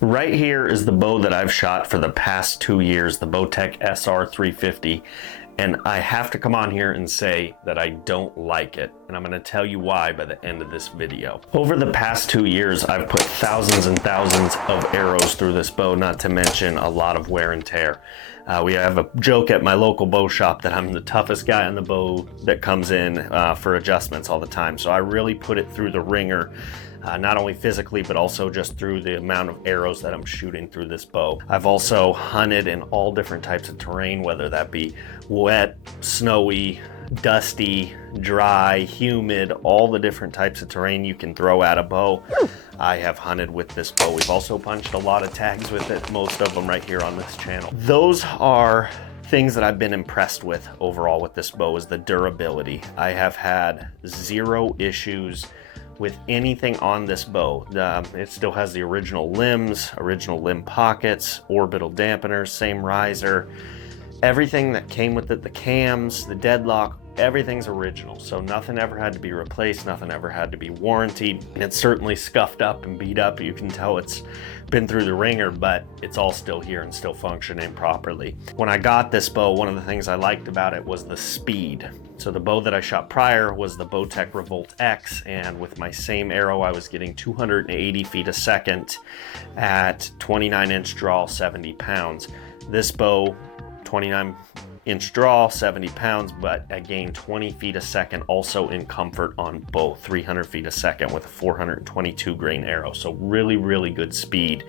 Right here is the bow that I've shot for the past 2 years, the Bowtech SR350, and I have to come on here and say that I don't like it, and I'm going to tell you why by the end of this video. Over the past 2 years, I've put thousands and thousands of arrows through this bow, not to mention a lot of wear and tear. We have a joke at my local bow shop that I'm the toughest guy on the bow that comes in for adjustments all the time, so I really put it through the ringer. Not only physically, but also just through the amount of arrows that I'm shooting through this bow. I've also hunted in all different types of terrain, whether that be wet, snowy, dusty, dry, humid, all the different types of terrain you can throw at a bow. I have hunted with this bow. We've also punched a lot of tags with it, most of them right here on this channel. Those are things that I've been impressed with overall with this bow is the durability. I have had zero issues with anything on this bow. It still has the original limbs, original limb pockets, orbital dampeners, same riser. Everything that came with it, the cams, the deadlock, everything's original. So nothing ever had to be replaced, nothing ever had to be warranted. And it's certainly scuffed up and beat up. You can tell it's been through the ringer, but it's all still here and still functioning properly. When I got this bow, one of the things I liked about it was the speed. So the bow that I shot prior was the Bowtech Revolt X, and with my same arrow, I was getting 280 feet a second at 29-inch draw, 70 pounds. This bow, 29-inch draw, 70 pounds, but I gained 20 feet a second also in comfort on both, 300 feet a second with a 422 grain arrow. So really, really good speed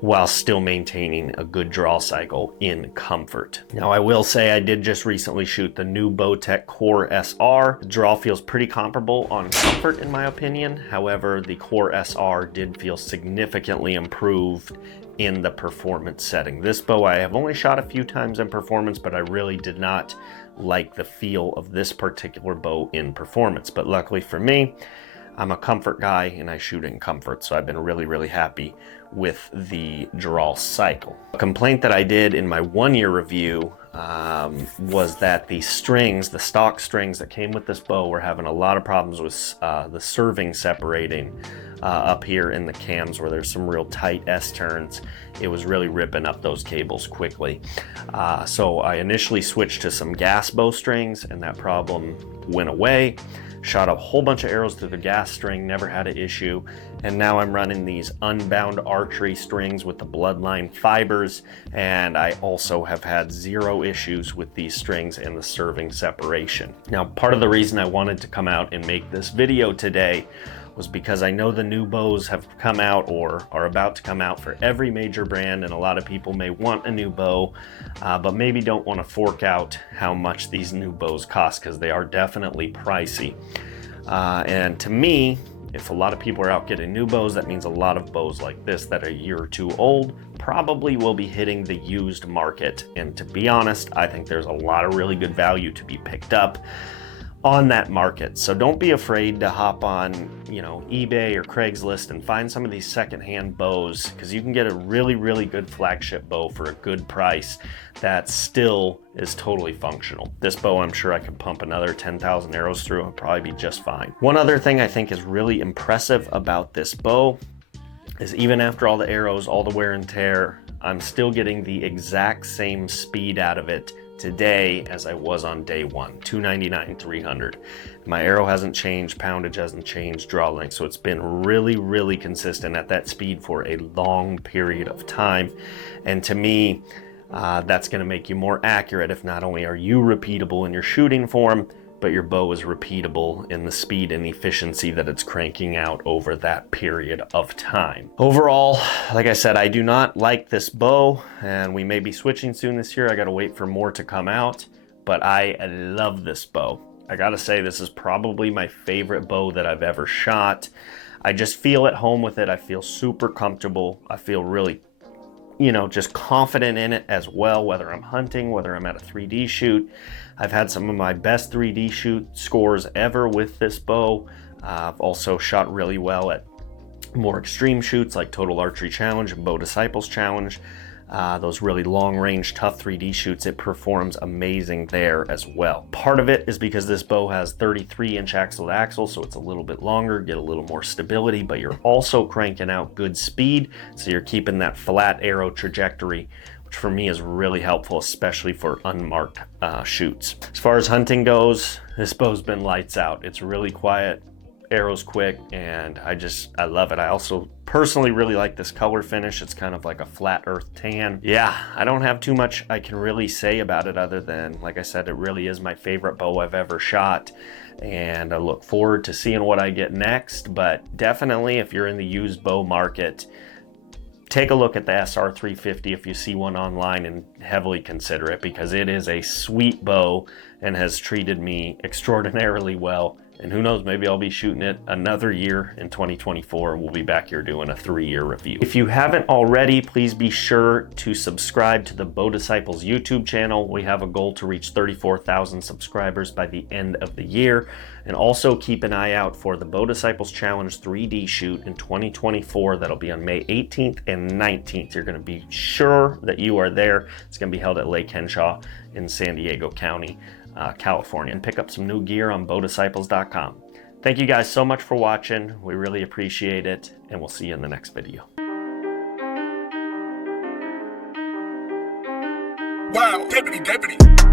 while still maintaining a good draw cycle in comfort. Now I will say I did just recently shoot the new Bowtech Core SR. The draw feels pretty comparable on comfort in my opinion. However, the Core SR did feel significantly improved in the performance setting. This bow I have only shot a few times in performance, but I really did not like the feel of this particular bow in performance. But luckily for me, I'm a comfort guy and I shoot in comfort, so I've been really, really happy with the draw cycle. A complaint that I did in my 1-year review was that the strings, the stock strings that came with this bow were having a lot of problems with the serving separating up here in the cams where there's some real tight S-turns. It was really ripping up those cables quickly. So I initially switched to some gas bow strings and that problem went away. Shot a whole bunch of arrows through the gas string, never had an issue. And now I'm running these unbound archery strings with the bloodline fibers. And I also have had zero issues with these strings and the serving separation. Now, part of the reason I wanted to come out and make this video today was because I know the new bows have come out or are about to come out for every major brand, and a lot of people may want a new bow, but maybe don't want to fork out how much these new bows cost because they are definitely pricey. And to me, if a lot of people are out getting new bows, that means a lot of bows like this that are a year or two old probably will be hitting the used market. And to be honest, I think there's a lot of really good value to be picked up on that market. So don't be afraid to hop on, eBay or Craigslist and find some of these secondhand bows, because you can get a really, really good flagship bow for a good price that still is totally functional. This bow, I'm sure I could pump another 10,000 arrows through and probably be just fine. One other thing I think is really impressive about this bow is even after all the arrows, all the wear and tear, I'm still getting the exact same speed out of it today as I was on day one, 299, 300. My arrow hasn't changed, poundage hasn't changed, draw length, so it's been really, really consistent at that speed for a long period of time. And to me, that's going to make you more accurate if not only are you repeatable in your shooting form, but your bow is repeatable in the speed and efficiency that it's cranking out over that period of time. Overall, like I said, I do not like this bow, and we may be switching soon this year. I gotta wait for more to come out, but I love this bow. I gotta say, this is probably my favorite bow that I've ever shot. I just feel at home with it. I feel super comfortable. I feel really just confident in it as well, whether I'm hunting, whether I'm at a 3D shoot. I've had some of my best 3D shoot scores ever with this bow. I've also shot really well at more extreme shoots like Total Archery Challenge and Bowdisciples Challenge. those really long-range tough 3D shoots, it performs amazing there as well. Part of it is because this bow has 33-inch axle to axle, so it's a little bit longer, get a little more stability, but you're also cranking out good speed, so you're keeping that flat arrow trajectory, which for me is really helpful, especially for unmarked shoots. As far as hunting goes, this bow's been lights out. It's really quiet, arrow's quick, and I love it. I also personally really like this color finish. It's kind of like a flat earth tan. Yeah, I don't have too much I can really say about it other than, like I said, it really is my favorite bow I've ever shot, and I look forward to seeing what I get next. But definitely, if you're in the used bow market, take a look at the SR350 if you see one online, and heavily consider it, because it is a sweet bow and has treated me extraordinarily well. And who knows, maybe I'll be shooting it another year in 2024. We'll be back here doing a 3-year review. If you haven't already, please be sure to subscribe to the Bow Disciples YouTube channel. We have a goal to reach 34,000 subscribers by the end of the year. And also keep an eye out for the Bow Disciples Challenge 3D shoot in 2024. That'll be on May 18th and 19th. You're gonna be sure that you are there. It's gonna be held at Lake Henshaw in San Diego County, California. And pick up some new gear on bowdisciples.com. Thank you guys so much for watching. We really appreciate it, and we'll see you in the next video. Wow, deputy.